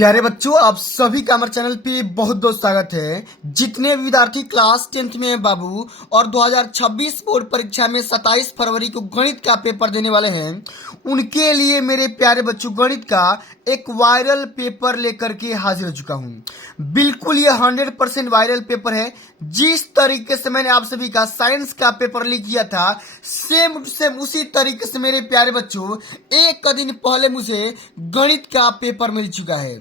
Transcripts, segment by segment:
प्यारे बच्चों, आप सभी का हमारे चैनल पे बहुत बहुत स्वागत है। जितने विद्यार्थी क्लास 10th में हैं बाबू और 2026 बोर्ड परीक्षा में 27 फरवरी को गणित का पेपर देने वाले हैं, उनके लिए मेरे प्यारे बच्चों गणित का एक वायरल पेपर लेकर के हाजिर हो चुका हूं। बिल्कुल ये 100% वायरल पेपर है। जिस तरीके से मैंने आप सभी का साइंस का पेपर लीक किया था, सेम सेम उसी तरीके से मेरे प्यारे बच्चों एक दिन पहले मुझे गणित का पेपर मिल चुका है।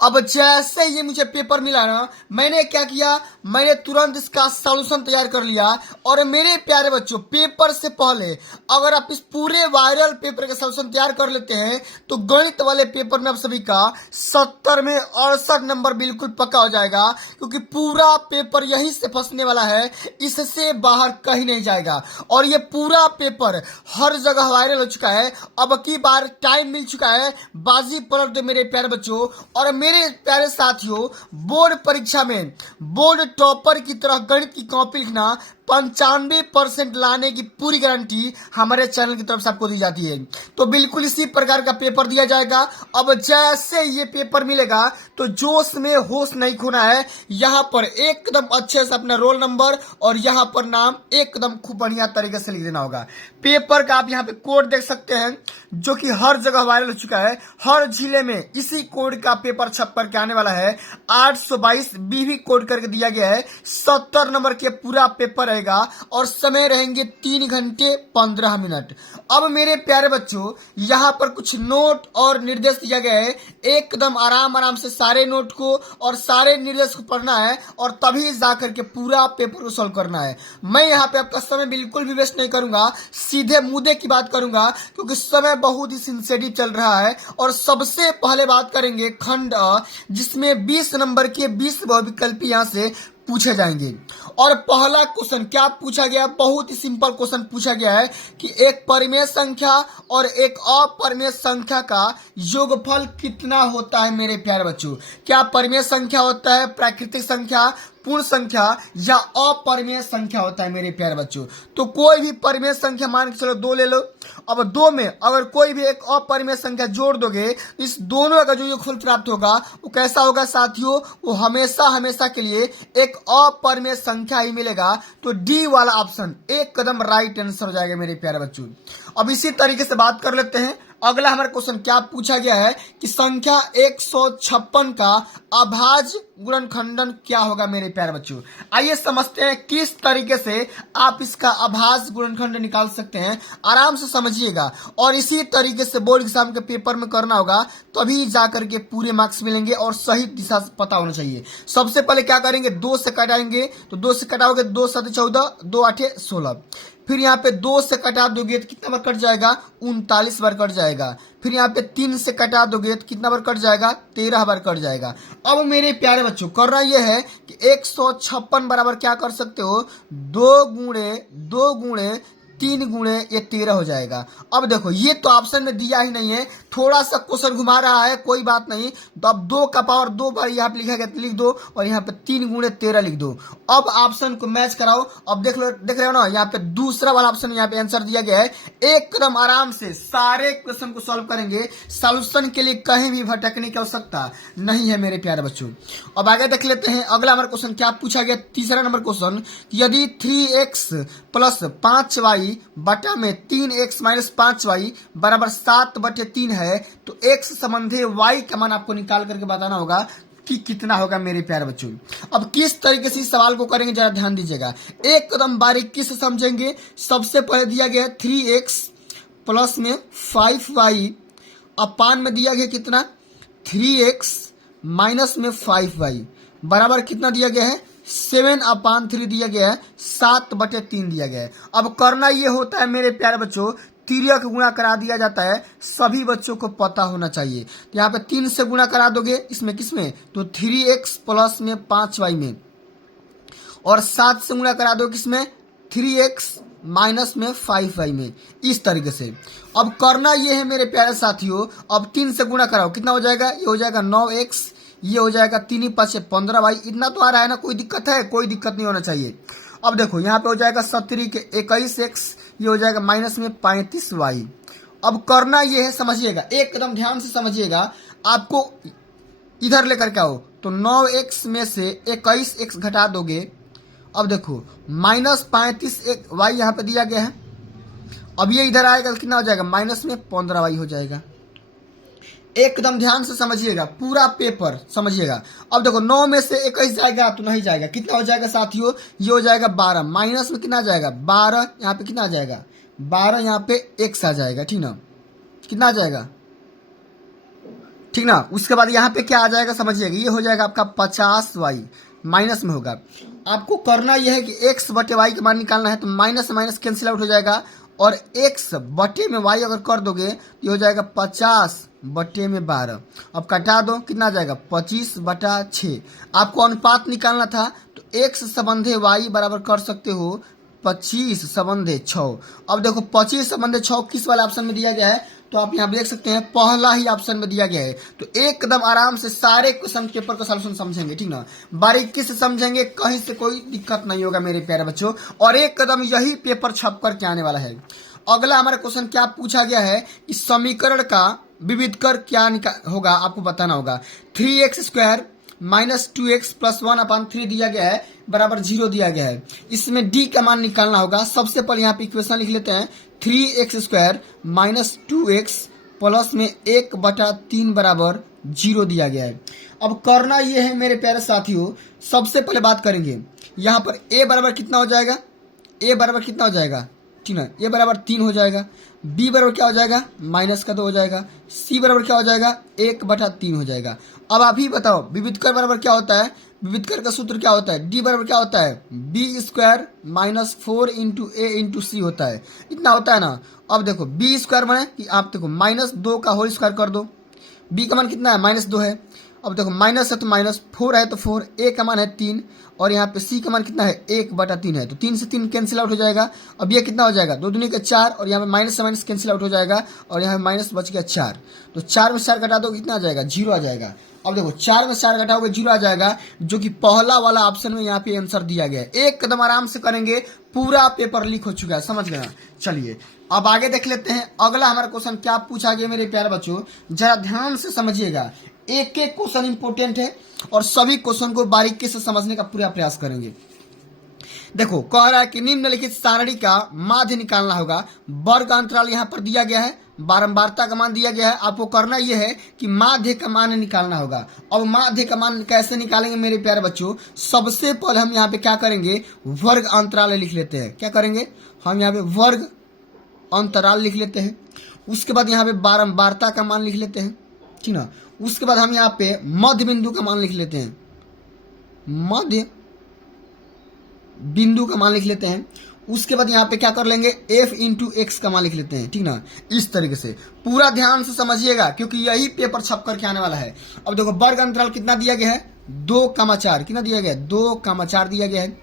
अब जैसे ये मुझे पेपर मिला ना, मैंने क्या किया, मैंने तुरंत इसका सॉल्यूशन तैयार कर लिया। और मेरे प्यारे बच्चों, पेपर से पहले अगर आप इस पूरे वायरल पेपर का सॉल्यूशन तैयार कर लेते हैं तो गणित वाले पेपर में आप सभी का 70 में 68 नंबर बिल्कुल पक्का हो जाएगा, क्योंकि पूरा पेपर यहीं से फंसने वाला है, इससे बाहर कहीं नहीं जाएगा। और ये पूरा पेपर हर जगह वायरल हो चुका है। अब की बार टाइम मिल चुका है, बाजी पलट दो मेरे प्यारे बच्चों। और मेरे प्यारे साथियों, बोर्ड परीक्षा में बोर्ड टॉपर की तरह गणित की कॉपी लिखना 95% लाने की पूरी गारंटी हमारे चैनल की तरफ से आपको दी जाती है। तो बिल्कुल इसी प्रकार का पेपर दिया जाएगा। अब जैसे ये पेपर मिलेगा तो जोश में होश नहीं खोना है। यहाँ पर एकदम अच्छे से अपना रोल नंबर और यहाँ पर नाम एकदम खूब बढ़िया तरीके से लिख देना होगा। पेपर का आप यहाँ पे कोड देख सकते हैं, जो कि हर जगह वायरल हो चुका है। हर जिले में इसी कोड का पेपर छप करके आने वाला है। 822 बीवी कोड करके दिया गया है। 70 नंबर के पूरा पेपर रहेगा और समय रहेंगे 3 घंटे 15 मिनट। अब मेरे प्यारे बच्चों, यहाँ पर कुछ नोट और निर्देश दिया गया है। एकदम आराम आराम से सारे नोट को और सारे निर्देश को पढ़ना है और तभी जाकर के पूरा पेपर को सॉल्व करना है। मैं यहाँ पे आपका समय बिल्कुल भी वेस्ट नहीं करूंगा, सीधे मुद्दे की बात करूंगा, क्योंकि समय बहुत ही सेंसिटिव चल रहा है। और सबसे पहले बात करेंगे खंड अ, जिसमें 20 नंबर के 20 बहुविकल्प यहाँ से पूछे जाएंगे। और पहला क्वेश्चन क्या पूछा गया, बहुत ही सिंपल क्वेश्चन पूछा गया है कि एक परिमेय संख्या और एक अपरिमेय संख्या का योगफल कितना होता है। मेरे प्यारे बच्चों, क्या परिमेय संख्या होता है, प्राकृतिक संख्या, पूर्ण संख्या या अपरिमेय संख्या होता है। मेरे प्यारे बच्चों, तो कोई भी परिमेय संख्या मान के चलो 2 ले लो। अब 2 में अगर कोई भी एक अपरिमेय संख्या जोड़ दोगे, इस दोनों का जो योगफल प्राप्त होगा वो कैसा होगा साथियों, वो हमेशा हमेशा के लिए एक अपरिमेय संख्या ही मिलेगा। तो डी वाला ऑप्शन एकदम राइट आंसर हो जाएगा मेरे प्यारे बच्चों। अब इसी तरीके से बात कर लेते हैं। अगला हमारा क्वेश्चन क्या पूछा गया है कि संख्या 156 का अभाज्य गुणनखंडन क्या होगा। मेरे प्यारे बच्चों, आइए समझते हैं किस तरीके से आप इसका अभाज्य गुणनखंड निकाल सकते हैं। आराम से समझिएगा और इसी तरीके से बोर्ड एग्जाम के पेपर में करना होगा, तभी जाकर के पूरे मार्क्स मिलेंगे और सही दिशा पता होना चाहिए। सबसे पहले क्या करेंगे, 2 से कटाएंगे, तो 2 से कटाओगे 2 7 14, 2 8 16। फिर यहाँ पे 2 से कटा दोगे तो कितना बार कट जाएगा, 39 बार कट जाएगा। फिर यहाँ पे 3 से कटा दोगे तो कितना बार कट जाएगा, 13 बार कट जाएगा। अब मेरे प्यारे बच्चों, करना यह है कि 156 बराबर क्या कर सकते हो, 2 गुणे 3 गुणे ये 13 हो जाएगा। अब देखो, ये तो ऑप्शन में दिया ही नहीं है, थोड़ा सा क्वेश्चन घुमा रहा है, कोई बात नहीं। तो अब 2 का पावर 2 बार यहाँ पे लिखा गया तो लिख दो और यहाँ पे 3 गुणे 13 लिख दो। अब ऑप्शन को मैच कराओ। अब देख रहे हो ना, यहाँ पे दूसरा वाला ऑप्शन यहाँ पे आंसर दिया गया है। एकदम आराम से सारे क्वेश्चन को सॉल्व करेंगे। सॉल्यूशन के लिए कहीं भी भटकने की आवश्यकता नहीं है मेरे प्यारे बच्चों। अब आगे देख लेते हैं अगला हमारा क्वेश्चन क्या पूछा गया। तीसरा नंबर क्वेश्चन, यदि 3x प्लस 5y बटा में 3x माइनस 5y बराबर 7/3 है, तो x संबंधी y का मान आपको निकाल करके बताना होगा कि कितना होगा। मेरे प्यारे बच्चों, अब किस तरीके से इस सवाल को करेंगे जरा ध्यान दीजिएगा, एकदम बारीकी से समझेंगे। सबसे पहले दिया गया 3x प्लस में 5y अपान में दिया गया कितना, 3x माइनस में 5y बराबर कितना दिया गया है, 7/3 दिया गया है, 7/3 दिया गया है। अब करना ये होता है मेरे प्यारे बच्चों, तिर्यक गुणा करा दिया जाता है, सभी बच्चों को पता होना चाहिए। तो यहाँ पे 3 से गुणा करा दोगे इसमें किसमें, तो 3x प्लस में 5y में, और 7 से गुणा करा दो किसमें, 3x माइनस में 5y में। इस तरीके से अब करना ये है मेरे प्यारे साथियों। अब 3 से गुणा कराओ, कितना हो जाएगा, ये हो जाएगा 9x, ये हो जाएगा 3 5 15y। इतना तो आ रहा है ना, कोई दिक्कत है, कोई दिक्कत नहीं होना चाहिए। अब देखो यहाँ पे हो जाएगा 17 के 21x, ये हो जाएगा माइनस में 35y। अब करना ये है, समझिएगा एकदम ध्यान से समझिएगा, आपको इधर लेकर के आओ तो 9x में से 21x घटा दोगे। अब देखो -35 y यहाँ पे दिया गया है। अब ये इधर आएगा तो कितना हो जाएगा, माइनस में 15y हो जाएगा। एकदम ध्यान से समझिएगा, पूरा पेपर समझिएगा। अब देखो 9 में से 21 जाएगा तो नहीं जाएगा, कितना हो जाएगा साथियों, ये हो जाएगा 12। माइनस में कितना आ जाएगा 12, यहाँ पे कितना आ जाएगा 12, यहाँ पे x आ जाएगा, ठीक ना, कितना आ जाएगा, ठीक ना। उसके बाद यहाँ पे क्या आ जाएगा समझिएगा, ये हो जाएगा आपका 50y, माइनस में होगा। आपको करना यह है कि x बटे y का मान निकालना है, तो माइनस माइनस कैंसिल आउट हो जाएगा और x बटे में y अगर कर दोगे तो ये हो जाएगा 50 बटे में 12। अब कटा दो, कितना आ जाएगा 25/6। आपको अनुपात निकालना था तो x संबंधे y बराबर कर सकते हो 25 संबंधे 6। अब देखो 25 संबंधे 6 किस वाले ऑप्शन में दिया गया है, तो आप यहाँ देख सकते हैं पहला ही ऑप्शन में दिया गया है। तो एकदम आराम से सारे क्वेश्चन पेपर का सॉल्यूशन समझेंगे, ठीक ना, बारीकी से समझेंगे, कहीं से कोई दिक्कत नहीं होगा मेरे प्यारे बच्चों। और एकदम यही पेपर छप कर के आने वाला है। अगला हमारा क्वेश्चन क्या पूछा गया है कि समीकरण का विविध कर क्या होगा, आपको बताना होगा। 3x² माइनस 2x प्लस 1/3 दिया गया है, बराबर 0 दिया गया है। इसमें d का मान निकालना होगा। सबसे पहले यहाँ पे इक्वेशन लिख लेते हैं, 3x² माइनस 2x प्लस में 1/3 बराबर 0 दिया गया है। अब करना ये है मेरे प्यारे साथियों, सबसे पहले बात करेंगे यहाँ पर a बराबर कितना हो जाएगा, a बराबर कितना हो जाएगा, ठीक है, a बराबर 3 हो जाएगा। b बराबर क्या हो जाएगा, -2 हो जाएगा। c बराबर क्या हो जाएगा, 1/3 हो जाएगा। अब आप ही बताओ विविध कर बराबर क्या होता है, विविध कर का सूत्र क्या होता है, d बराबर क्या होता है, b² minus 4 into a into C होता है, इतना होता है ना। अब देखो b² माने कि आप देखो -2 का होल स्क्वायर कर दो, b का मान कितना है -2 है। अब देखो माइनस है तो माइनस, 4 है तो 4, a का मान है 3 और यहाँ पे c का मान कितना है 1/3 है, तो 3 से 3 कैंसिल आउट हो जाएगा। अब ये कितना हो जाएगा 2 दूनी का 4 और यहाँ पे माइनस से माइनस कैंसिल आउट हो जाएगा और यहाँ पे माइनस बच गया 4। तो 4 में 4 घटा दो कितना आ जाएगा 0 आ जाएगा। अब देखो 4 में 4 घटाओगे 0 आ जाएगा, जो कि पहला वाला ऑप्शन में यहाँ पे आंसर दिया गया है। एकदम आराम से करेंगे, पूरा पेपर लीक हो चुका है, समझ गए। चलिए अब आगे देख लेते हैं अगला हमारा क्वेश्चन क्या पूछा गया मेरे प्यारे बच्चों, जरा ध्यान से समझिएगा। एक एक क्वेश्चन इंपोर्टेंट है और सभी क्वेश्चन को बारीकी से समझने का पूरा प्रयास करेंगे। देखो कह रहा है कि निम्नलिखित सारणी का माध्य निकालना होगा। वर्ग अंतराल यहाँ पर दिया गया है, बारंबारता का मान दिया गया है। आपको करना यह है कि माध्य का मान निकालना होगा। अब माध्य का मान कैसे निकालेंगे मेरे प्यारे बच्चों, सबसे पहले हम यहाँ पे क्या करेंगे, वर्ग अंतराल लिख लेते हैं। क्या करेंगे हम यहाँ पे वर्ग अंतराल लिख लेते हैं। उसके बाद यहाँ पे बारंबारता का मान लिख लेते हैं, ठीक ना। उसके बाद हम यहाँ पे मध्य बिंदु का मान लिख लेते हैं, मध्य बिंदु का मान लिख लेते हैं। उसके बाद यहाँ पे क्या कर लेंगे f इंटू एक्स का मान लिख लेते हैं, ठीक ना। इस तरीके से पूरा ध्यान से समझिएगा क्योंकि यही पेपर छप करके आने वाला है। अब देखो वर्ग अंतराल कितना दिया गया है 2,4, कितना दिया गया है 2,4 दिया गया है,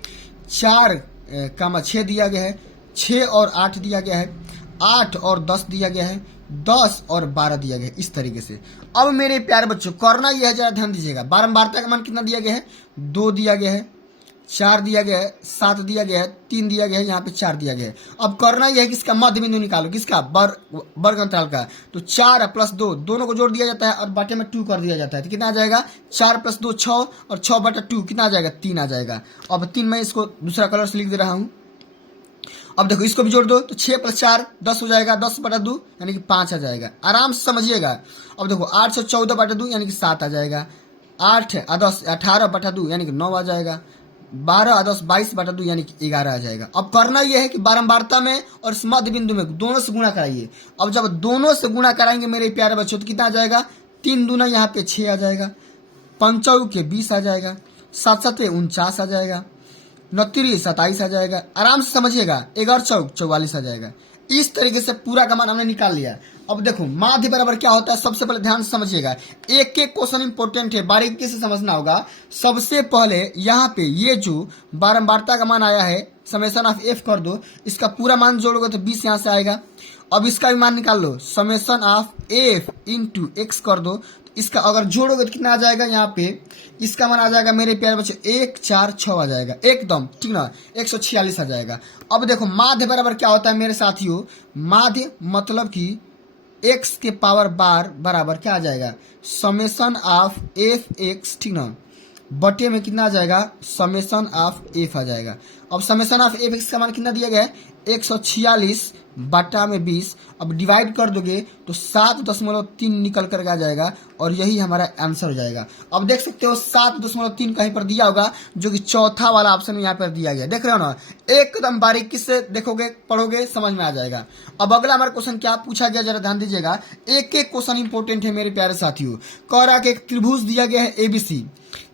4,6 दिया गया है, 6 और 8 दिया गया है, 8 और 10 दिया गया है, 10 और 12 दिया गया है। इस तरीके से अब मेरे प्यारे बच्चों करना यह है, जरा ध्यान दीजिएगा। बारंबारता का मान कितना दिया गया है 2 दिया गया है, 4 दिया गया है, 7 दिया गया है, 3 दिया गया है, यहाँ पे 4 दिया गया है। अब करना यह है कि इसका मध्य बिंदु निकालो, किसका वर्ग अंतराल का। तो 4 + 2 दोनों को जोड़ दिया जाता है और बाटे में 2 कर दिया जाता है, तो कितना आ जाएगा 4 + 2 6 और 6/2 कितना आ जाएगा 3 आ जाएगा। अब 3 मैं इसको दूसरा कलर से लिख दे रहा हूँ। अब देखो इसको भी जोड़ दो तो 6 + 4 10 हो जाएगा, 10/2 यानी कि 5 आ जाएगा। आराम से समझिएगा। अब देखो 8 से 14/2 यानी कि 7 आ जाएगा, 8 और 10 18/2 यानी कि 9 आ जाएगा, 12 और 10 22/2 यानी कि 11 आ जाएगा। अब करना यह है कि बारंबारता में और इस मध्य बिंदु में दोनों से गुणा कराइए। अब जब दोनों से गुणा कराएंगे मेरे प्यारे बच्चों तो कितना आ जाएगा 3 दूना यहाँ पे 6 आ जाएगा, 5 के 20 आ जाएगा, 7 7 49 आ जाएगा, 29 27 आ जाएगा। आराम से समझिएगा, 11 चौक 44 आ जाएगा। इस तरीके से पूरा का मान हमने निकाल लिया। अब देखो माध्य बराबर क्या होता है, सबसे पहले ध्यान से समझिएगा। एक एक क्वेश्चन इंपोर्टेंट है, बारीकी से समझना होगा। सबसे पहले यहाँ पे ये जो बारंबारता का मान आया है समेशन ऑफ f कर दो, इसका पूरा मान जोड़ोगे तो 20 यहाँ से आएगा। अब इसका भी मान निकाल लो, summation of f into X कर दो, इसका अगर जोड़ोगे तो कितना आ जाएगा, यहाँ पे इसका मान आ जाएगा मेरे प्यारे बच्चे 1 4 6 आ जाएगा, एकदम ठीक ना, 146 आ जाएगा। अब देखो माध्य बराबर क्या होता है मेरे साथियों, माध्य मतलब कि एक्स के पावर बार बराबर क्या आ जाएगा, समेशन ऑफ एफ एक्स, ठीक ना, बटे में कितना आ जाएगा, समेशन ऑफ एफ आ जाएगा। अब समेशन ऑफ एफ एक्स का मान कितना दिया गया है, 146 बटा में 20। अब डिवाइड कर दोगे तो 7.3 निकल कर आ जाएगा और यही हमारा आंसर हो जाएगा। अब देख सकते हो 7.3 कहीं पर दिया होगा, जो कि चौथा वाला ऑप्शन यहाँ पर दिया गया, देख रहे हो ना, एकदम बारीकी से देखोगे पढ़ोगे समझ में आ जाएगा। अब अगला हमारा क्वेश्चन क्या पूछा गया, जरा ध्यान दीजिएगा, एक एक क्वेश्चन इंपॉर्टेंट है मेरे प्यारे साथियों। कह रहा है कि एक त्रिभुज दिया गया है एबीसी,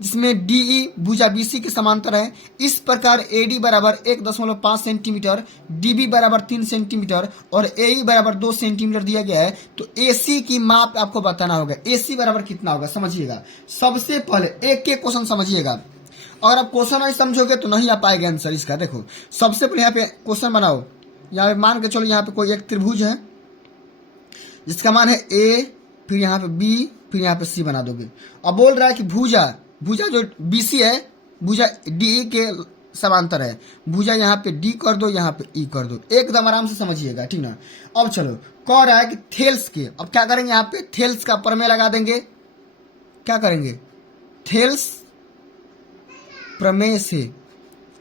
जिसमें डीई भुजा बीसी के समांतर है। इस प्रकार एडी बराबर 1.5 सेंटीमीटर, डीबी बराबर 3 सेंटीमीटर और एई बराबर 2 सेंटीमीटर दिया गया है। तो एसी की माप आपको बताना होगा, एसी बराबर कितना होगा, समझिएगा। सबसे पहले एक एक क्वेश्चन समझिएगा, अगर आप क्वेश्चन नहीं समझोगे तो नहीं आ पाएगा आंसर इसका। देखो सबसे पहले यहाँ पे क्वेश्चन बनाओ, यहाँ पे मान के चलो यहाँ पे कोई एक त्रिभुज है जिसका मान है ए, फिर यहाँ पे बी, फिर यहाँ पे सी बना दोगे। अब बोल रहा है कि भुजा जो बीसी है भुजा डी के समांतर है, भुजा यहाँ पे डी कर दो, यहाँ पे ई कर दो, एकदम आराम से समझिएगा, ठीक ना। अब चलो कह रहा है कि थेल्स के, अब क्या करेंगे, यहाँ पे थेल्स का प्रमेय लगा देंगे। क्या करेंगे, थेल्स प्रमेय से।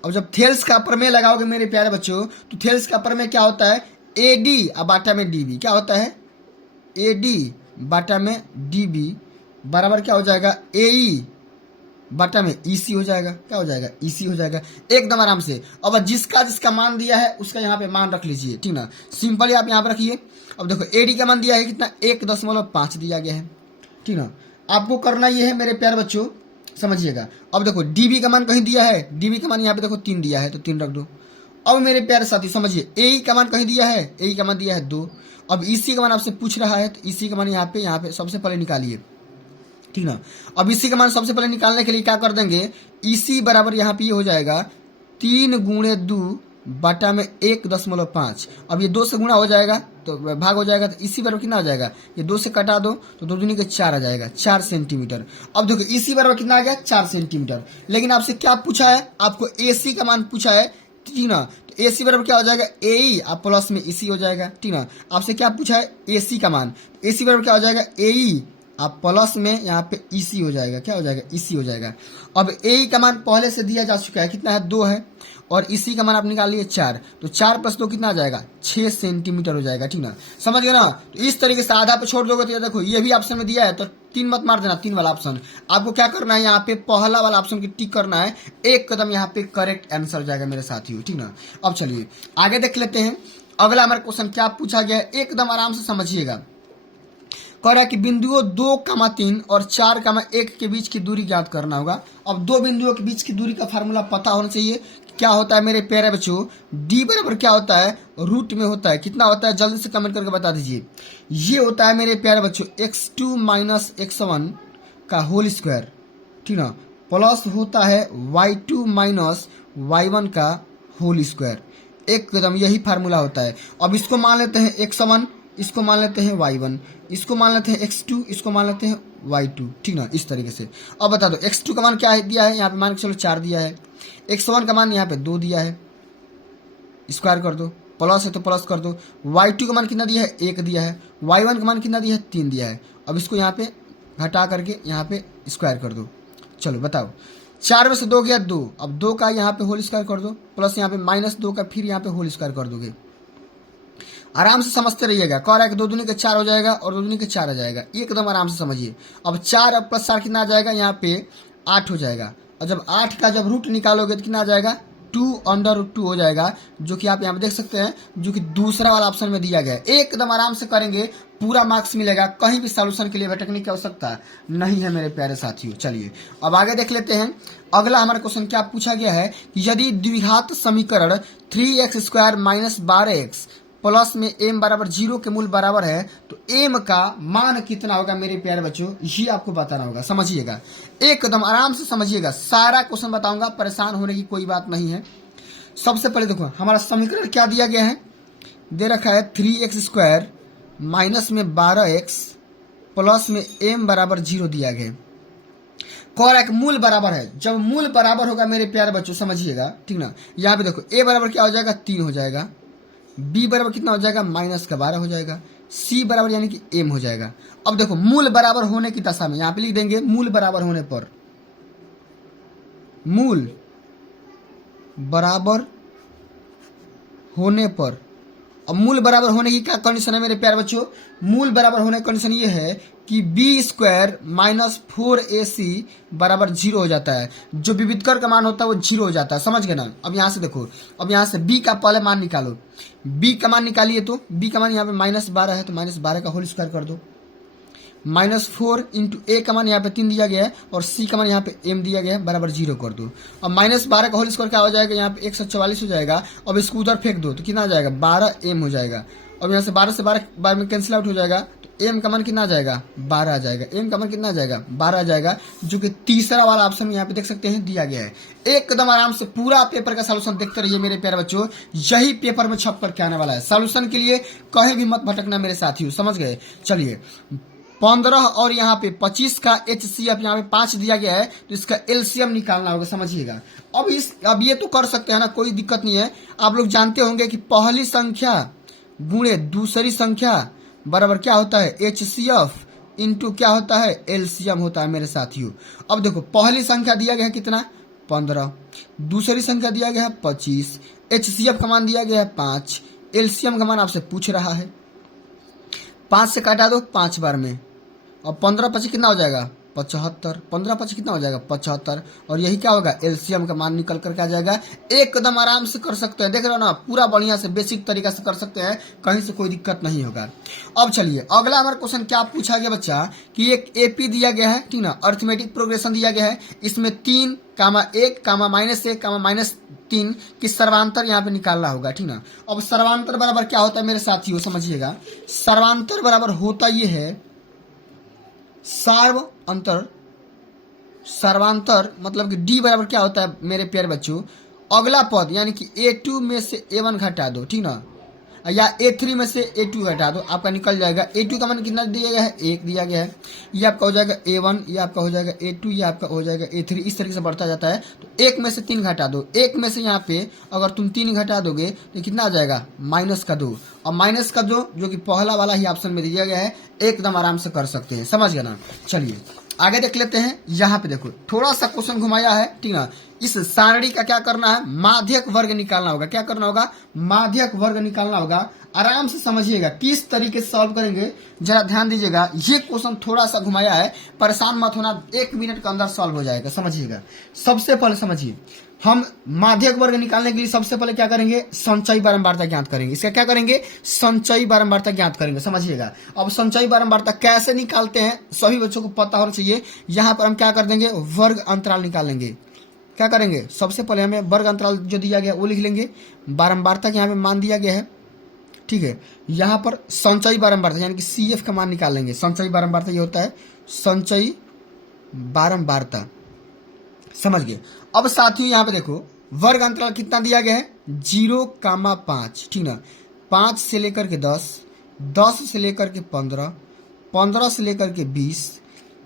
अब जब थेल्स का प्रमेय लगाओगे मेरे प्यारे बच्चों, तो थेल्स का प्रमेय क्या होता है, एडी अब बाटा में डीबी, क्या होता है, एडी बाटा में डीबी बराबर क्या हो जाएगा, एई बटा में ईसी हो जाएगा। क्या हो जाएगा, ईसी हो जाएगा, एकदम आराम से। अब जिसका जिसका मान दिया है उसका यहाँ पे मान रख लीजिए, ठीक ना, सिंपली आप यहाँ पे रखिए। अब देखो एडी का मान दिया है कितना, 1.5 दिया गया है, ठीक ना। आपको करना ये है मेरे प्यारे बच्चों, समझिएगा। अब देखो डीबी का मान कहीं दिया है, डीबी का मान यहाँ पे देखो 3 दिया है, तो 3 रख दो। अब मेरे प्यारे साथी समझिए, एई का मान कहीं दिया है, एई का मान दिया है 2। अब ईसी का मान आपसे पूछ रहा है, तो ईसी का मान यहाँ पे सबसे पहले निकालिए, ठीक ना। अब इसी का मान सबसे पहले निकालने के लिए क्या कर देंगे, इसी बराबर यहाँ पे ये हो जाएगा 3 गुणे 2 बटा में 1.5। अब ये 2 से गुणा हो जाएगा तो भाग हो जाएगा, तो इसी बराबर कितना हो जाएगा, ये 2 से कटा दो तो 2 दूनी के 4 आ जाएगा, 4 सेंटीमीटर। अब देखो इसी बराबर कितना आ गया, 4 सेंटीमीटर। लेकिन आपसे क्या पूछा है, आपको एसी का मान पूछा है, ठीक ना। तो एसी बराबर क्या हो जाएगा, एई आप प्लस में इसी हो जाएगा, ठीक ना। आपसे क्या पूछा है, एसी का मान, एसी बराबर क्या हो जाएगा, एई आप प्लस में यहाँ पे ईसी हो जाएगा, क्या हो जाएगा, ईसी हो जाएगा। अब ए का मान पहले से दिया जा चुका है, कितना है, 2 है, और इसी का मान आप निकाल लिए 4, तो 4 + 2 कितना आ जाएगा, 6 सेंटीमीटर हो जाएगा, ठीक ना। समझ गए ना। तो इस तरीके से आधा पे छोड़ दोगे तो ये देखो ये भी ऑप्शन में दिया है, तो 3 मत मार देना, 3 वाला ऑप्शन। आपको क्या करना है, यहाँ पे पहला वाला ऑप्शन की टिक करना है, एक कदम यहाँ पे करेक्ट आंसर हो जाएगा मेरे साथियों, ठीक ना। अब चलिए आगे देख लेते हैं, अगला हमारा क्वेश्चन क्या पूछा गया है, एकदम आराम से समझिएगा। कह रहा है कि बिंदुओं 2, 3 और 4, 1 के बीच की दूरी ज्ञात करना होगा। अब 2 बिंदुओं के बीच की दूरी का फार्मूला पता होना चाहिए। क्या होता है मेरे प्यारे बच्चों, डी बराबर क्या होता है, रूट में होता है, कितना होता है, जल्दी से कमेंट करके बता दीजिए। ये होता है मेरे प्यारे बच्चों x2 - x1 का होल स्क्वायर, ठीक ना, प्लस होता है y2 - y1 का होल स्क्वायर, एकदम यही फार्मूला होता है। अब इसको मान लेते हैं x1, इसको मान लेते हैं y1, इसको मान लेते हैं x2, इसको मान लेते हैं y2, ठीक ना, इस तरीके से। अब बता दो x2 का मान क्या है, दिया है यहाँ पे, मान के चलो 4 दिया है, x1 का मान यहाँ पे 2 दिया है, स्क्वायर कर दो, प्लस है तो प्लस कर दो, y2 का मान कितना दिया है, 1 दिया है, y1 का मान कितना दिया है, 3 दिया है। अब इसको यहाँ पे घटा करके यहाँ पे स्क्वायर कर दो। चलो बताओ, 4 में से 2 गया 2, अब 2 का यहाँ पे होल स्क्वायर कर दो, प्लस यहाँ पे -2 का फिर यहाँ पे होल स्क्वायर कर दोगे। आराम से समझते रहिएगा। कह रहा है कि 2 दूनी के 4 हो जाएगा और 2 दूनी के 4 आ जाएगा, एकदम आराम से समझिए। अब 4 + 4 कितना आ जाएगा, यहाँ पे 8 हो जाएगा, और जब 8 का जब रूट निकालोगे तो कितना आ जाएगा, 2√2 हो जाएगा, जो कि आप यहाँ पे देख सकते हैं, जो कि दूसरा वाला ऑप्शन में दिया गया है। एकदम आराम से करेंगे, पूरा मार्क्स मिलेगा, कहीं भी सॉल्यूशन के लिए भटकने की आवश्यकता नहीं है मेरे प्यारे साथियों। चलिए अब आगे देख लेते हैं, अगला हमारा क्वेश्चन क्या पूछा गया है कि यदि द्विघात समीकरण 3x² - 12x प्लस में m बराबर 0 के मूल बराबर है, तो m का मान कितना होगा मेरे प्यारे बच्चों, ये आपको बताना होगा। समझिएगा, एकदम आराम से समझिएगा, सारा क्वेश्चन बताऊंगा, परेशान होने की कोई बात नहीं है। सबसे पहले देखो हमारा समीकरण क्या दिया गया है, दे रखा है 3x² माइनस में 12x प्लस में m बराबर 0 दिया गया। कह रहा है कि मूल बराबर है, जब मूल बराबर होगा मेरे प्यारे बच्चों समझिएगा, ठीक ना। यहाँ पे देखो a बराबर क्या हो जाएगा, 3 हो जाएगा, b बराबर कितना हो जाएगा, -12 हो जाएगा, सी बराबर यानी कि एम हो जाएगा। अब देखो मूल बराबर होने की दशा में यहाँ पे लिख देंगे मूल बराबर होने पर, मूल बराबर होने पर। अब मूल बराबर होने की क्या कंडीशन है मेरे प्यारे बच्चों? मूल बराबर होने की कंडीशन ये है कि बी स्क्वायर माइनस 4ac बराबर 0 हो जाता है। जो विविधकर का मान होता है वो 0 हो जाता है, समझ गए ना। अब यहाँ से देखो, अब यहाँ से b का पहले मान निकालो, b का मान निकालिए तो b का मान यहाँ पे -12 है तो -12 का होल स्क्वायर कर दो। -4 इंटू ए का मान यहाँ पे 3 दिया गया है और सी का मान यहाँ पे m दिया गया है बराबर 0 कर दो। अब -12 का होल स्क्वायर क्या हो जाएगा? यहाँ पे 144 हो जाएगा। अब इसको उधर फेंक दो तो कितना आ जाएगा? 12m हो जाएगा। अब यहाँ से 12 से 12 में कैंसिल आउट हो जाएगा तो m का मान कितना आ जाएगा? 12 आ जाएगा। m का मान कितना आ जाएगा? 12 आ जाएगा, जो कि तीसरा वाला ऑप्शन में यहाँ पे देख सकते हैं दिया गया है। एकदम आराम से पूरा पेपर का सॉल्यूशन देखते रहिए मेरे प्यारे बच्चों, यही पेपर में छप करके आने वाला है। सॉल्यूशन के लिए कहीं भी मत भटकना मेरे साथियों, समझ गए। चलिए 15 और यहाँ पे 25 का HCF यहाँ पे 5 दिया गया है तो इसका LCM निकालना होगा, समझिएगा। अब ये तो कर सकते हैं ना, कोई दिक्कत नहीं है। आप लोग जानते होंगे कि पहली संख्या गुणे दूसरी संख्या बराबर क्या होता है? HCF इंटू क्या होता है? LCM होता है मेरे साथियों। अब देखो पहली संख्या दिया गया है कितना? 15, दूसरी संख्या दिया गया है 25, HCF का मान दिया गया है 5, LCM का मान आपसे पूछ रहा है। 5 से काटा दो 5 बार में, और 15 25 कितना हो जाएगा? 75। 15 25 कितना हो जाएगा? 75। और यही क्या होगा? एलसीएम का मान निकल करके आ जाएगा। एकदम आराम से कर सकते हैं, देख रहे हो ना, पूरा बढ़िया से बेसिक तरीका से कर सकते हैं, कहीं से कोई दिक्कत नहीं होगा। अब चलिए अगला हमारा क्वेश्चन क्या पूछा गया बच्चा कि एक एपी दिया गया है, ठीक ना, अर्थमेटिक प्रोग्रेशन दिया गया है। इसमें 3, -1, -1, -3 की सर्वांतर यहाँ पे निकालना होगा, ठीक ना। अब सर्वांतर बराबर क्या होता है मेरे साथियों, समझिएगा। सर्वांतर बराबर होता ये है सार्व अंतर। सर्वांतर मतलब कि डी बराबर क्या होता है मेरे प्यारे बच्चों? अगला पद यानी कि A2 में से A1 घटा दो, ठीक ना, या A3 में से A2 घटा दो, आपका निकल जाएगा। A2 का मान कितना दिया गया है? 1 दिया गया है। ये आपका हो जाएगा A1, ये आपका हो जाएगा A2, ये आपका हो जाएगा A3। इस तरीके से बढ़ता जाता है। तो 1 में से 3 घटा दो, 1 में से यहाँ पे अगर तुम 3 घटा दोगे तो कितना आ जाएगा? -2। और -2 जो कि पहला वाला ही ऑप्शन में दिया गया है, एकदम आराम से कर सकते हैं, समझ गए ना। चलिए आगे देख लेते हैं। यहाँ पे देखो थोड़ा सा क्वेश्चन घुमाया है, ठीक ना। इस सारणी का क्या करना है? माध्यक वर्ग निकालना होगा। क्या करना होगा? माध्यक वर्ग निकालना होगा। आराम से समझिएगा किस तरीके से सॉल्व करेंगे, जरा ध्यान दीजिएगा। ये क्वेश्चन थोड़ा सा घुमाया है, परेशान मत होना, 1 मिनट के अंदर सॉल्व हो जाएगा, समझिएगा। सबसे पहले समझिए, हम माध्यक वर्ग निकालने के लिए सबसे पहले क्या करेंगे? संचयी बारंबारता ज्ञात करेंगे। इसका क्या करेंगे? संचयी बारंबारता ज्ञात करेंगे, समझिएगा। अब संचयी बारंबारता कैसे निकालते हैं सभी बच्चों को पता होना चाहिए। यहाँ पर हम क्या कर देंगे? वर्ग अंतराल निकालेंगे। क्या करेंगे? सबसे पहले हमें वर्ग अंतराल जो दिया गया वो लिख लेंगे। बारंबारता के यहाँ पे मान दिया गया है, ठीक है। यहाँ पर संचयी बारंबारता यानी कि CF का मान निकाल लेंगे। संचयी बारंबारता ये होता है संचयी बारंबारता, समझ गए। अब साथियों यहाँ पे देखो वर्ग अंतराल कितना दिया गया है? 0,5, ठीक ना। 5 से लेकर के 10, 10 से लेकर के 15, 15 से लेकर के 20,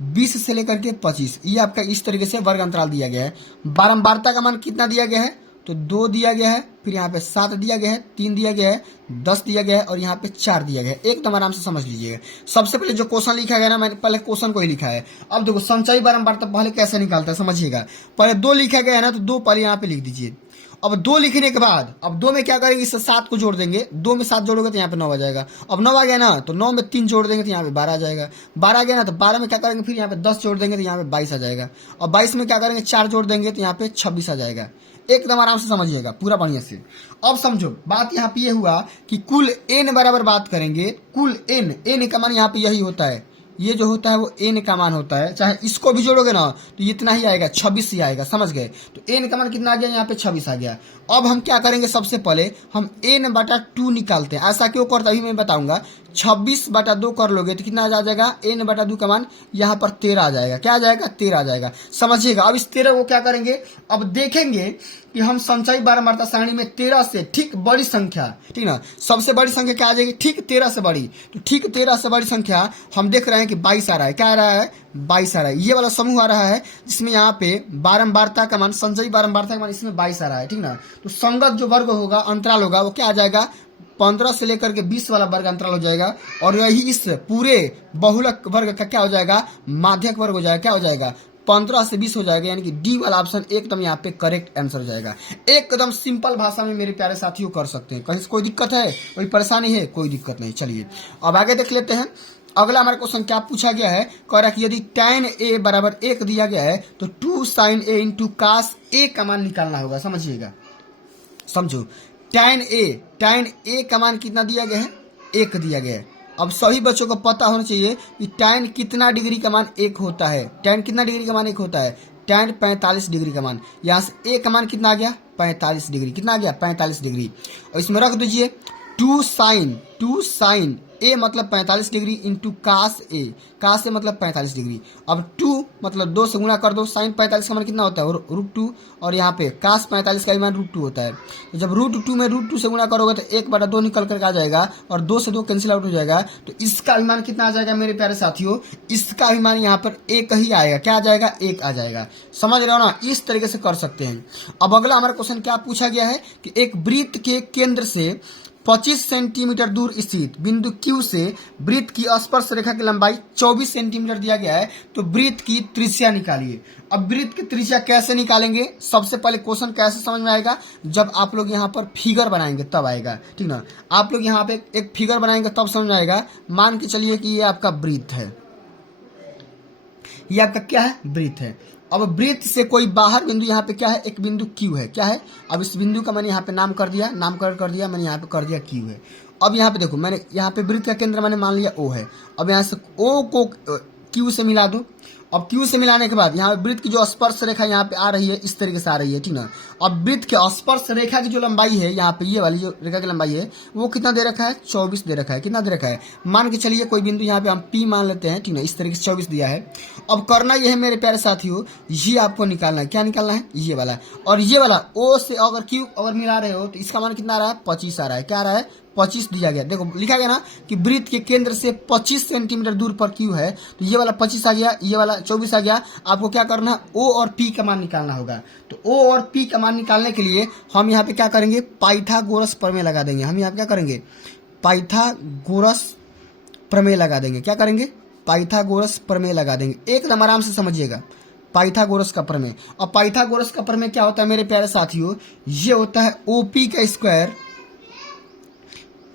20 से लेकर के 25। ये आपका इस तरीके से वर्ग अंतराल दिया गया है। बारंबारता का मान कितना दिया गया है? तो 2 दिया गया है, फिर यहाँ पे 7 दिया गया है, 3 दिया गया है, 10 दिया गया है और यहाँ पे 4 दिया गया है। एकदम आराम से समझ लीजिएगा। सबसे पहले जो क्वेश्चन लिखा गया ना, मैंने पहले क्वेश्चन को ही लिखा है। अब देखो संचयी बारंबारता पहले कैसे निकालता है, समझिएगा। पहले 2 लिखा गया है ना, तो 2 पहले यहाँ पे लिख दीजिए। अब 2 लिखने के बाद अब 2 में क्या करेंगे? इससे 7 को जोड़ देंगे। 2 में 7 जोड़ोगे तो यहाँ पे 9 आ जाएगा। अब 9 आ गया ना, तो 9 में 3 जोड़ देंगे तो यहाँ पे 12 आ जाएगा। 12 आ गया ना, तो 12 में क्या करेंगे? फिर यहाँ पे 10 जोड़ देंगे तो यहाँ पे 22 आ जाएगा। और 22 में क्या करेंगे? 4 जोड़ देंगे तो यहाँ पे 26 आ जाएगा। एकदम आराम से समझिएगा पूरा बढ़िया से। अब समझो बात यहाँ पे ये हुआ कि कुल n बराबर बात करेंगे। कुल n का मान यहाँ पे यही होता है, ये जो होता है वो n का मान होता है। चाहे इसको भी जोड़ोगे ना तो इतना ही आएगा, 26 ही आएगा, समझ गए। तो n का मान कितना आ गया? यहाँ पे 26 आ गया। अब हम क्या करेंगे? सबसे पहले हम n/2 निकालते हैं। ऐसा क्यों करता है मैं बताऊंगा। 26/2 कर लोगे तो कितना आ जाएगा? n/2 का मान यहाँ पर 13 आ जाएगा। क्या आ जाएगा? 13 आ जाएगा, समझिएगा। अब इस 13 को क्या करेंगे? अब देखेंगे कि हम संचयी बारंबारता सारणी में 13 से ठीक बड़ी संख्या, ठीक ना, सबसे बड़ी संख्या क्या आ जाएगी? ठीक 13 से बड़ी। तो ठीक 13 से बड़ी संख्या हम देख रहे हैं कि 22 आ रहा है। क्या आ रहा है? 22 आ रहा है। ये वाला समूह आ रहा है जिसमें यहाँ पे बारंबारता का मान, संचयी बारंबारता का मान इसमें 22 आ रहा है, ठीक ना। तो संगत जो वर्ग होगा, अंतराल होगा, वो क्या आ जाएगा? 15 से लेकर के 20 वाला वर्ग अंतराल हो जाएगा, और यही इस पूरे बहुलक वर्ग का क्या हो जाएगा, माध्यक वर्ग हो जाएगा। क्या हो जाएगा, 15 से 20 हो जाएगा, यानी कि डी वाला ऑप्शन एकदम यहाँ पे करेक्ट आंसर हो जाएगा। एकदम सिंपल भाषा में मेरे प्यारे साथियों कर सकते हैं। कहीं से कोई दिक्कत है, कोई परेशानी है, कोई दिक्कत नहीं। चलिए अब आगे देख लेते हैं। अगला हमारा क्वेश्चन क्या पूछा गया है, कह रहा है कि यदि tan a बराबर 1 दिया गया है तो 2 sin a into cos a का मान निकालना होगा। समझिएगा, समझो, tan a का मान कितना दिया गया है, 1 दिया गया है। अब सभी बच्चों को पता होना चाहिए कि tan कितना डिग्री का मान 1 होता है। tan कितना डिग्री का मान 1 होता है, tan 45 डिग्री का मान। यहाँ से a का मान कितना आ गया, 45 डिग्री। कितना आ गया, 45 डिग्री। और इसमें रख दीजिए 2 sin a मतलब 45 डिग्री इंटू कास a मतलब 45 डिग्री। अब 2 मतलब 2 से गुणा कर दो, साइन 45 का मान कितना होता है, √2, और यहाँ पे कास 45 का भी मान √2 होता है। तो जब √2 में √2 से गुणा करोगे तो 1/2 निकल करके आ जाएगा, और 2 से 2 कैंसिल आउट हो जाएगा। तो इसका भी मान कितना आ जाएगा मेरे प्यारे साथियों, इसका भी मान यहाँ पर 1 ही आएगा। क्या आ जाएगा, 1 आ जाएगा। समझ रहे हो ना, इस तरीके से कर सकते हैं। अब अगला हमारा क्वेश्चन क्या पूछा गया है कि एक वृत्त के केंद्र से 25 सेंटीमीटर दूर स्थित बिंदु Q से वृत्त की स्पर्श रेखा की लंबाई 24 सेंटीमीटर दिया गया है, तो वृत्त की त्रिज्या निकालिए। अब वृत्त की त्रिज्या कैसे निकालेंगे, सबसे पहले क्वेश्चन कैसे समझ में आएगा, जब आप लोग यहाँ पर फिगर बनाएंगे तब आएगा, ठीक ना। आप लोग यहाँ पे एक फिगर बनाएंगे तब समझ में आएगा। मान के चलिए कि ये आपका वृत्त है, ये आपका क्या है, वृत्त है। अब वृत्त से कोई बाहर बिंदु यहाँ पे क्या है, एक बिंदु Q है। क्या है, अब इस बिंदु का मैंने यहाँ पे नाम कर दिया, नामकरण कर दिया मैंने, यहाँ पे कर दिया Q है। अब यहाँ पे देखो, मैंने यहाँ पे वृत्त का केंद्र मैंने मान लिया O है। अब यहाँ से O को Q से मिला दो। अब Q से मिलाने के बाद यहाँ वृत्त की जो स्पर्श रेखा यहाँ पे आ रही है, इस तरीके से आ रही है, ठीक ना। अब वृत्त के स्पर्श रेखा की जो लंबाई है, यहाँ पे ये वाली जो रेखा की लंबाई है, वो कितना दे रखा है, 24 दे रखा है। कितना दे रखा है, मान के चलिए कोई बिंदु यहाँ पे हम P मान लेते हैं, ठीक ना। इस तरीके से 24 दिया है। अब करना ये है मेरे प्यारे साथियों, ये आपको निकालना है। क्या निकालना है, ये वाला। और ये वाला O से अगर Q अगर मिला रहे हो तो इसका मान कितना आ रहा है, 25 आ रहा है। क्या आ रहा है, 25 दिया गया। देखो लिखा गया ना कि वृत्त के केंद्र से 25 सेंटीमीटर दूर पर Q है, तो ये वाला 25 आ गया, ये वाला 24 आ गया। आपको क्या करना है, O और P का मान निकालना होगा। तो O और P का मान निकालने के लिए हम यहाँ पे क्या करेंगे, पाइथागोरस प्रमेय लगा देंगे। हम यहाँ पे क्या करेंगे, पाइथागोरस प्रमेय लगा देंगे। क्या करेंगे, पाइथागोरस प्रमेय लगा देंगे। एकदम आराम से समझिएगा, पाइथागोरस का प्रमेय। और पाइथागोरस का प्रमेय क्या होता है मेरे प्यारे साथियों, ये होता है OP का स्क्वायर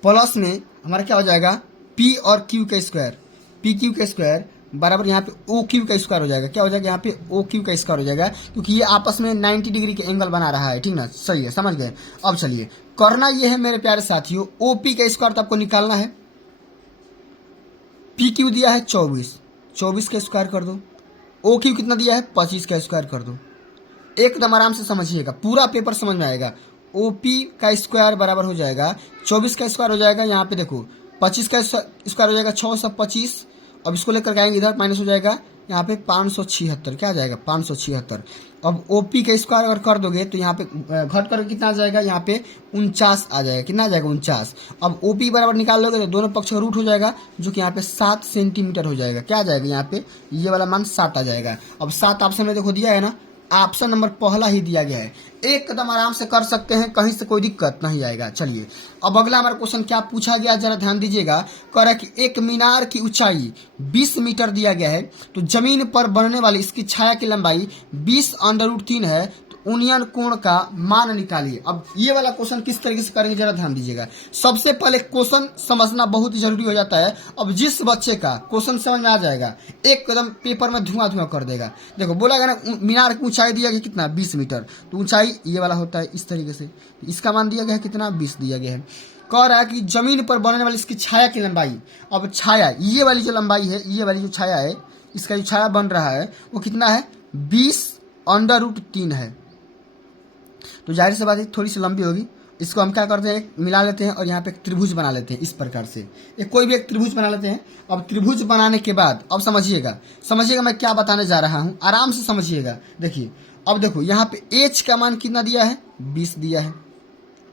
प्लस में हमारा क्या हो जाएगा, P और Q का स्क्वायर, PQ का स्क्वायर बराबर यहाँ पे OQ का स्क्वायर हो जाएगा। क्या हो जाएगा, यहाँ पे OQ का स्क्वायर हो जाएगा, क्योंकि ये आपस में 90 डिग्री के एंगल बना रहा है, ठीक ना। सही है, समझ गए। अब चलिए करना ये है मेरे प्यारे साथियों, OP का स्क्वायर तो आपको निकालना है। PQ दिया है 24, 24 का स्क्वायर कर दो। OQ कितना दिया है, 25 का स्क्वायर कर दो। एकदम आराम से समझिएगा, पूरा पेपर समझ में आएगा। OP का स्क्वायर बराबर हो जाएगा 24 का स्क्वायर हो जाएगा। यहाँ पे देखो 25 का स्क्वायर हो जाएगा 625। अब इसको लेकर के आएंगे इधर, माइनस हो जाएगा यहाँ पे 576। क्या आ जाएगा, 576। अब OP का स्क्वायर अगर कर दोगे तो यहाँ पे घट कर कितना आ जाएगा, यहाँ पे 49 आ जाएगा। कितना आ जाएगा, 49। अब OP बराबर निकाल लोगे तो दोनों पक्ष का रूट हो जाएगा, जो कि यहाँ पे 7 सेंटीमीटर हो जाएगा। क्या आ जाएगा, यहाँ पे ये वाला मान 7 आ जाएगा। अब 7 ऑप्शन में देखो दिया है ना, ऑप्शन नंबर पहला ही दिया गया है। एकदम आराम से कर सकते हैं, कहीं से कोई दिक्कत नहीं आएगा। चलिए अब अगला हमारा क्वेश्चन क्या पूछा गया, जरा ध्यान दीजिएगा। कह रहा है कि एक मीनार की ऊंचाई 20 मीटर दिया गया है, तो जमीन पर बनने वाली इसकी छाया की लंबाई 20√3 है, तो उन्नयन कोण का मान निकालिए। अब ये वाला क्वेश्चन किस तरीके से करेंगे, जरा ध्यान दीजिएगा। सबसे पहले क्वेश्चन समझना बहुत ही जरूरी हो जाता है। अब जिस बच्चे का क्वेश्चन समझ में आ जाएगा, एकदम पेपर में धुआं धुआं कर देगा। देखो बोला गया ना, मीनार की ऊंचाई दिया गया कितना, 20 मीटर, तो ऊंचाई ये वाला होता है इस तरीके से। इसका मान दिया गया है कितना, 20 दिया गया है। कह रहा है कि जमीन पर बनने वाली इसकी छाया की लंबाई। अब छाया, ये वाली जो लंबाई है, ये वाली जो छाया है, इसका जो छाया बन रहा है वो कितना है, 20√3 है। तो जाहिर सी बात है थोड़ी सी लंबी होगी। इसको हम क्या करते हैं, मिला लेते हैं और यहाँ पे एक त्रिभुज बना लेते हैं। इस प्रकार से एक कोई भी एक त्रिभुज बना लेते हैं। अब त्रिभुज बनाने के बाद अब समझिएगा मैं क्या बताने जा रहा हूँ, आराम से समझिएगा। देखिए अब देखो यहाँ पे H का मान कितना दिया है, 20 दिया है,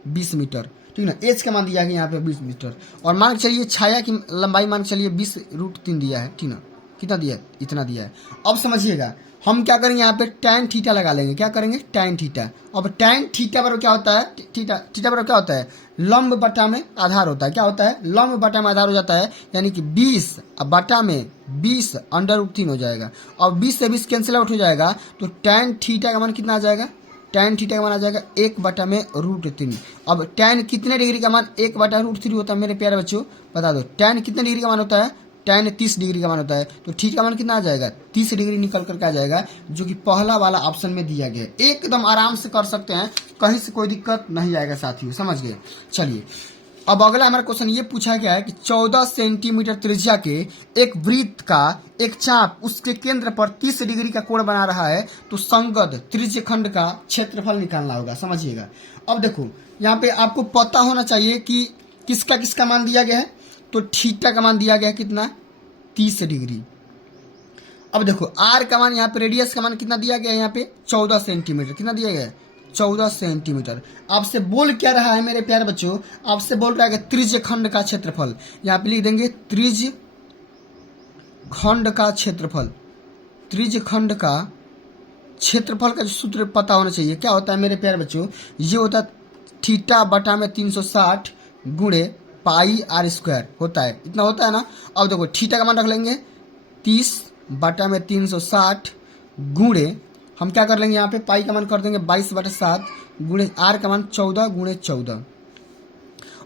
20 मीटर, ठीक ना। H का मान दिया है यहाँ पे 20 मीटर, और मान के चलिए छाया की लंबाई मान के चलिए 20√3 दिया है, ठीक ना। कितना दिया है, इतना दिया है। अब समझिएगा हम क्या करेंगे यहाँ पे tan थीटा लगा लेंगे। क्या करेंगे? tan theta. अब tan थीटा बराबर क्या होता है? थीटा बराबर क्या होता है? लंब बटा में आधार होता है। क्या होता है? लंब बटा में आधार हो जाता है, यानी कि 20 बटा में 20 √3 हो जाएगा। अब 20 से 20 कैंसिल आउट हो जाएगा, तो tan थीटा का मान कितना आ जाएगा? tan थीटा का मान आ जाएगा 1 बटा में √3। अब tan कितने डिग्री का मान 1 बटा √3 होता है मेरे प्यारे बच्चों? बता दो। tan कितने डिग्री का मान होता है? tan 30 डिग्री का मान होता है। तो थीटा का मान कितना आ जाएगा? 30 डिग्री निकल करके आ जाएगा, जो कि पहला वाला ऑप्शन में दिया गया है। एकदम आराम से कर सकते हैं, कहीं से कोई दिक्कत नहीं आएगा साथियों, समझ गए। चलिए, अब अगला हमारा क्वेश्चन ये पूछा गया है कि 14 सेंटीमीटर त्रिज्या के एक वृत्त का एक चाप उसके केंद्र पर 30 डिग्री का कोण बना रहा है, तो संगत त्रिज्य खंड का क्षेत्रफल निकालना होगा। समझिएगा। अब देखो, यहाँ पे आपको पता होना चाहिए कि किसका किसका मान दिया गया है। तो थीटा का मान दिया गया है कितना? 30 डिग्री। अब देखो, आर का मान, यहाँ पे रेडियस का मान कितना दिया गया है? यहाँ पे 14 सेंटीमीटर। कितना दिया गया है? 14 सेंटीमीटर। आपसे बोल क्या रहा है मेरे प्यारे बच्चों? आपसे बोल रहा है कि त्रिज्य खंड का क्षेत्रफल। यहाँ पे लिख देंगे त्रिज्य खंड का क्षेत्रफल। त्रिज्य खंड का क्षेत्रफल का जो सूत्र पता होना चाहिए, क्या होता है मेरे प्यारे बच्चों? ये होता है थीटा बटा में 360 गुणे पाई r स्क्वायर होता है। इतना होता है ना। अब देखो, थीटा का मान रख लेंगे 30 बटा में 360 गुणे, हम क्या कर लेंगे यहाँ पे? पाई का मान कर देंगे 22/7 गुणे r का मान 14 गुणे 14।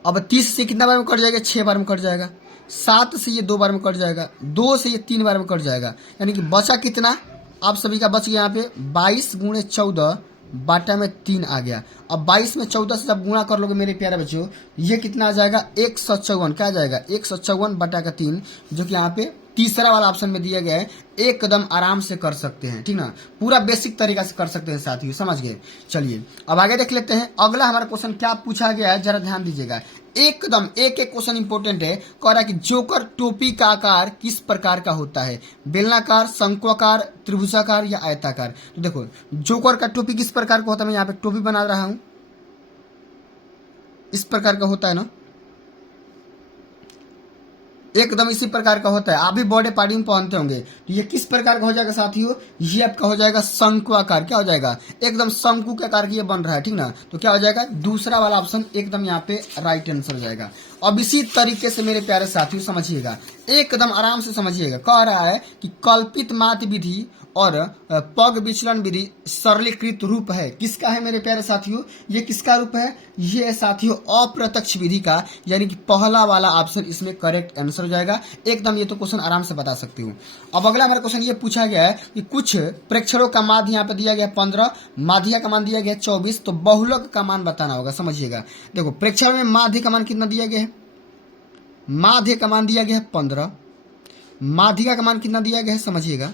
अब 30 से कितना बार में कट जाएगा? 6 बार में कट जाएगा। 7 से ये 2 बार में कट जाएगा। 2 से ये 3 बार में कट जाएगा, यानी कि बचा कितना? आप सभी का बच गया यहाँ पे 22 गुणे 14 बाटा में 3 आ गया। अब 22 में 14 से जब गुणा कर लोगे मेरे प्यारे बच्चों, ये कितना आ जाएगा? 154। क्या आ जाएगा? 154 बटा का 3, जो कि यहाँ पे तीसरा वाला ऑप्शन में दिया गया है। एकदम आराम से कर सकते हैं, ठीक ना। पूरा बेसिक तरीका से कर सकते हैं साथियों, समझ गए। चलिए, अब आगे देख लेते हैं। अगला हमारा क्वेश्चन क्या पूछा गया है, जरा ध्यान दीजिएगा। एकदम एक एक क्वेश्चन इंपॉर्टेंट है। कह रहा है कि जोकर टोपी का आकार किस प्रकार का होता है? बेलनाकार, शंक्वाकार, त्रिभुजाकार या आयताकार? तो देखो, जोकर का टोपी किस प्रकार का होता है? मैं यहाँ पे टोपी बना रहा हूं, इस प्रकार का होता है ना, एकदम इसी प्रकार का होता है। आप भी बर्थडे पार्टी में पहनते होंगे। तो ये किस प्रकार का हो जाएगा साथियों? ये आपका हो जाएगा शंकु आकार। क्या हो जाएगा? एकदम शंकु के आकार की ये बन रहा है, ठीक ना। तो क्या हो जाएगा? दूसरा वाला ऑप्शन एकदम यहाँ पे राइट आंसर हो जाएगा। अब इसी तरीके से मेरे प्यारे साथियों समझिएगा, एकदम आराम से समझिएगा। कह रहा है कि कल्पित माध्य विधि और पग विचलन विधि सरलीकृत रूप है। किसका है मेरे प्यारे साथियों? ये किसका रूप है? ये साथियों अप्रत्यक्ष विधि का, यानी कि पहला वाला ऑप्शन इसमें करेक्ट आंसर हो जाएगा। एकदम ये तो क्वेश्चन आराम से बता सकती हूँ। अब अगला हमारा क्वेश्चन ये पूछा गया है कि कुछ प्रेक्षणों का माध्य यहाँ पे दिया गया 15, माध्य का मान दिया गया 24, तो बहुलक का मान बताना होगा। समझिएगा, देखो प्रेक्षण में माध्य का मान कितना दिया गया है? माध्य का मान दिया गया है 15, माध्यिका का मान कितना दिया गया है? समझिएगा,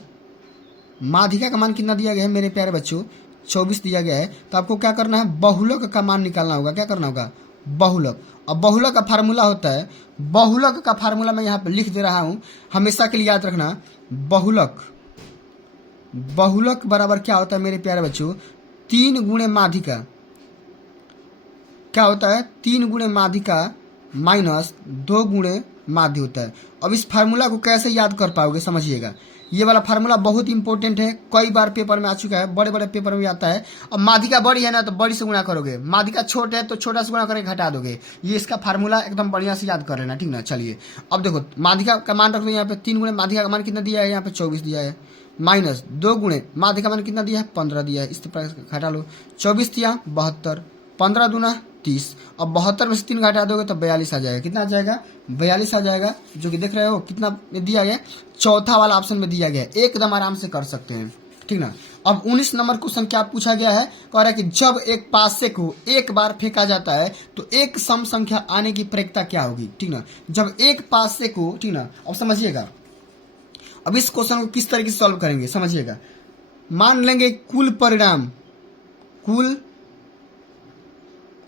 माध्यिका का मान कितना दिया गया है मेरे प्यारे बच्चों? 24 दिया गया है। तो आपको क्या करना है? बहुलक का मान निकालना होगा। क्या करना होगा? बहुलक। अब बहुलक का फार्मूला होता है, बहुलक का फार्मूला मैं यहाँ पे लिख दे रहा हूँ, हमेशा के लिए याद रखना। बहुलक, बहुलक बराबर क्या होता है मेरे प्यारे बच्चों? 3 गुणे माध्यिका। क्या होता है? 3 गुणे माध्यिका माइनस 2 गुणे माध्य होता है। अब इस फार्मूला को कैसे याद कर पाओगे? समझिएगा, ये वाला फार्मूला बहुत इंपॉर्टेंट है, कई बार पेपर में आ चुका है, बड़े बड़े पेपर में आता है। अब माध्यिका बड़ी है ना, तो बड़ी से गुणा करोगे, माध्यिका छोटे है तो छोटा से गुणा करके घटा दोगे। ये इसका फार्मूला एकदम बढ़िया से याद कर लेना, ठीक ना। चलिए, अब देखो माध्यिका का मान रख दो यहाँ पे 3 गुणे माध्यिका का मान कितना दिया है? यहाँ पे 24 दिया है, माइनस 2 गुणे माध्यिका मान कितना दिया है? 15 दिया है। इस प्रकार घटा लो, 24 दिया 72, 15 दूना 30। अब 72 में से 3 घटा दोगे तो 42 आ जाएगा। कितना आ जाएगा? 42 आ जाएगा, जो कि देख रहे हो कितना दिया गया, चौथा वाला ऑप्शन में दिया गया है। एकदम आराम से कर सकते हैं, ठीक ना। अब 19 नंबर क्वेश्चन क्या पूछा गया है? कह रहा है कि जब एक पासे को एक बार फेंका जाता है तो एक सम संख्या आने की प्रक्रिया क्या होगी, ठीक ना। जब एक पासे को, ठीक ना, अब समझिएगा, अब इस क्वेश्चन को किस तरीके से सॉल्व करेंगे समझिएगा। मान लेंगे कुल परिणाम,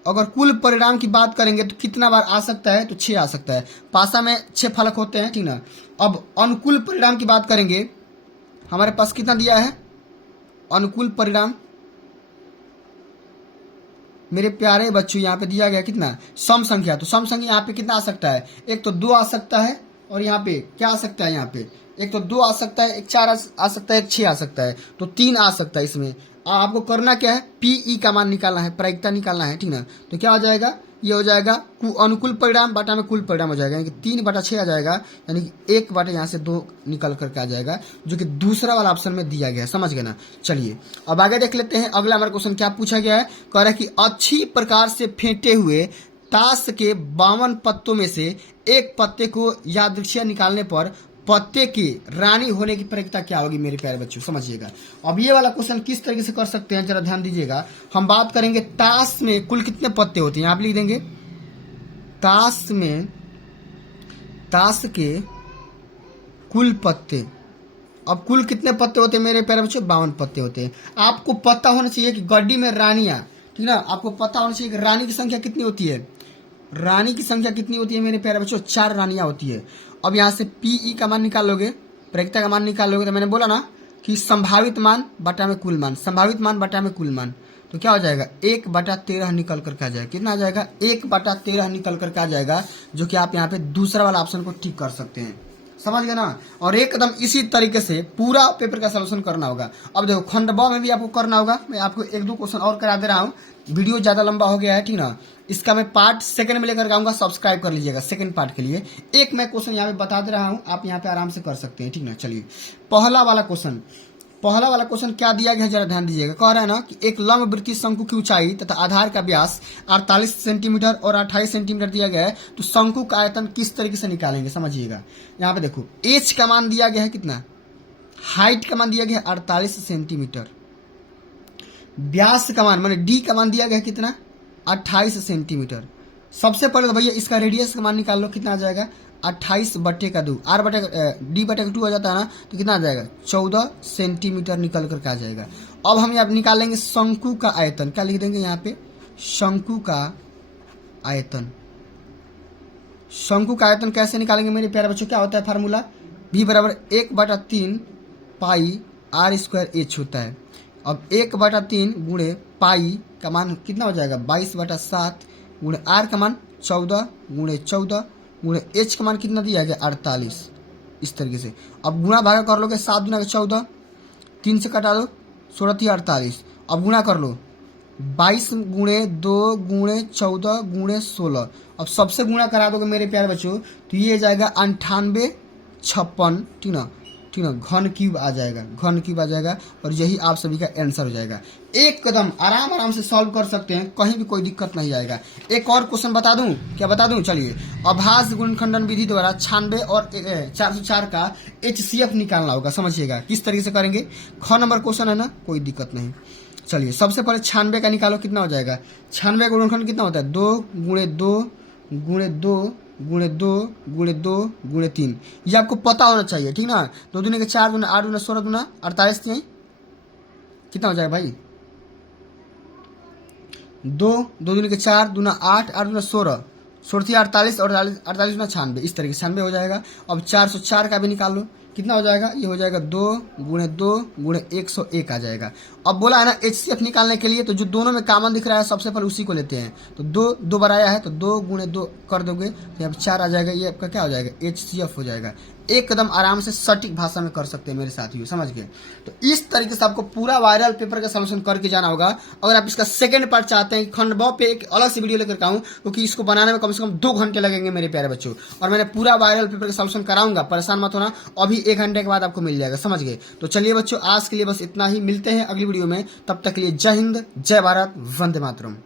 अगर कुल परिणाम की बात करेंगे तो कितना बार आ सकता है? तो 6 आ सकता है। पासा में 6 फलक होते हैं, ठीक ना। अब अनुकूल परिणाम की बात करेंगे, हमारे पास कितना दिया है? अनुकूल परिणाम मेरे प्यारे बच्चों यहाँ पे दिया गया कितना? सम संख्या। तो सम संख्या यहाँ पे कितना आ सकता है? एक तो 2 आ सकता है, और यहाँ पे क्या आ सकता है? यहाँ पे एक तो 2 आ सकता है, एक 4 आ सकता है, एक 6 आ सकता है, तो 3 आ सकता है इसमें। आपको करना क्या है, पीई का मान निकालना है, प्रायिकता निकालना है, ठीक ना। तो क्या हो जाएगा, ये हो जाएगा अनुकूल परिणाम बटा में कुल परिणाम हो जाएगा, यानी कि 3/6 आ जाएगा, यानी कि 1 बटे यहाँ से 2 निकल करके आ जाएगा, जो कि दूसरा वाला ऑप्शन में दिया गया है। समझ गए ना। चलिए अब आगे देख लेते हैं। अगला हमारा क्वेश्चन क्या पूछा गया है, कह रहा है कि अच्छी प्रकार से फेंटे हुए ताश के 52 पत्तों में से एक पत्ते को यादृच्छिक निकालने पर पत्ते की रानी होने की प्रायिकता क्या होगी मेरे प्यारे बच्चों, समझिएगा। अब ये वाला क्वेश्चन किस तरीके से कर सकते हैं जरा ध्यान दीजिएगा। हम बात करेंगे ताश में कुल कितने पत्ते होते हैं, आप लिख देंगे ताश में, ताश के कुल पत्ते। अब कुल कितने पत्ते होते हैं मेरे प्यारे बच्चों, 52 पत्ते होते हैं। आपको पता होना चाहिए कि गड्डी में रानियां, ठीक ना, आपको पता होना चाहिए कि रानी की संख्या कितनी होती है, रानी की संख्या कितनी होती है मेरे प्यारे बच्चों, 4 रानियां होती है। अब यहाँ से पीई का मान निकालोगे, प्रायिकता का मान निकालोगे, तो मैंने बोला ना कि संभावित मान बटा में कुल मान, संभावित मान बटा में कुल मान, तो क्या हो जाएगा 1/13 निकल करके आ जाएगा। कितना आ जाएगा, 1/13 निकल करके आ जाएगा, जो कि आप यहाँ पे दूसरा वाला ऑप्शन को टिक कर सकते हैं। समझ गए ना। और एकदम इसी तरीके से पूरा पेपर का सलूशन करना होगा। अब देखो खंड ब में भी आपको करना होगा। मैं आपको 1-2 क्वेश्चन और करा दे रहा हूँ, वीडियो ज्यादा लंबा हो गया है, ठीक ना। इसका मैं पार्ट सेकंड में लेकर आऊंगा, सब्सक्राइब कर लीजिएगा सेकंड पार्ट के लिए। एक मैं क्वेश्चन यहाँ पे बता दे रहा हूँ, आप यहाँ पे आराम से कर सकते हैं, ठीक ना। चलिए पहला वाला क्वेश्चन क्या दिया गया है जरा ध्यान दीजिएगा। कह रहा है ना कि एक लंबवृत्तीय शंकु की ऊंचाई तथा आधार का व्यास 48 सेंटीमीटर और 28 सेंटीमीटर दिया गया है, तो शंकु का आयतन किस तरीके से निकालेंगे समझिएगा। यहाँ पे देखो एच का मान दिया गया है कितना, हाइट का मान दिया गया है 48 सेंटीमीटर, व्यास का मान माने डी का मान दिया गया है कितना 28 सेंटीमीटर। सबसे पहले तो भैया इसका रेडियस का मान निकाल लो, कितना आ जाएगा 28/2, d/2 आ जाता है ना, तो कितना आ जाएगा 14 सेंटीमीटर निकल करके आ जाएगा। अब हम यहाँ निकाल लेंगे शंकु का आयतन, क्या लिख देंगे यहाँ पे, शंकु का आयतन। शंकु का आयतन कैसे निकालेंगे मेरे प्यारे बच्चों, क्या होता है फार्मूला, v बराबर 1/3 पाई r²h होता है। अब 1/3 गुणे पाई का मान कितना हो जाएगा 22/7 गुणे r का मान 14 गुणे 14 गुणे h का मान कितना दिया गया 48, इस तरीके से। अब गुणा भागा कर लोगे, 7 गुना 14, 3 से कटा दो, 16 48। अब गुणा कर लो 22 गुणे 2 गुणे 14 गुणे 16। अब सबसे गुणा करा दोगे मेरे प्यारे बच्चों, तो ये जाएगा 98 56, ठीक ना, ठीक ना, घन क्यूब आ जाएगा, घन क्यूब आ जाएगा, और यही आप सभी का आंसर हो जाएगा। एक कदम आराम से सॉल्व कर सकते हैं, कहीं भी कोई दिक्कत नहीं आएगा। एक और क्वेश्चन बता दूं, क्या बता दूं, चलिए अभाज्य गुणनखंडन विधि द्वारा 96 और 404 का HCF निकालना होगा, समझिएगा किस तरीके से करेंगे। ख नंबर क्वेश्चन है ना, कोई दिक्कत नहीं। चलिए सबसे पहले 96 का निकालो, कितना हो जाएगा 96 का गुणनखंड कितना होता है 2 गुणे 2 गुणे 2 गुणे 2 गुणे 2 गुणे 3, ये आपको पता होना चाहिए, ठीक ना। 2 दूनी के 4 दूना 8 दूना 16 दूना 48, कितना हो जाएगा भाई 2 दूनी के 4 दूना 8 8 दूना 16 16 48 और 48 दूना 96, इस तरीके से 96 हो जाएगा। अब 404 का भी निकाल लो, कितना हो जाएगा, ये हो जाएगा 2 गुणे 2 गुणे 101 आ जाएगा। अब बोला है ना HCF निकालने के लिए, तो जो दोनों में कॉमन दिख रहा है सबसे पहले उसी को लेते हैं। तो 2 बार आया है, तो 2 गुणे 2 कर दोगे तो यहाँ 4 आ जाएगा, ये आपका क्या हो जाएगा HCF हो जाएगा। एक कदम आराम से सटीक भाषा में कर सकते हैं मेरे साथियों, समझ गए। तो इस तरीके से आपको पूरा वायरल पेपर का सॉल्यूशन करके जाना होगा। अगर आप इसका सेकंड पार्ट चाहते हैं, खंड ब पे एक अलग से वीडियो लेकर आऊं, क्योंकि इसको बनाने में कम से कम 2 घंटे लगेंगे मेरे प्यारे बच्चों, और मैंने पूरा वायरल पेपर का सॉल्यूशन कराऊंगा, परेशान मत होना, अभी 1 घंटे के बाद आपको मिल जाएगा, समझ गए। तो चलिए बच्चों आज के लिए बस इतना ही, मिलते हैं अगली वीडियो में, तब तक के लिए जय हिंद, जय भारत, वंदे मातरम।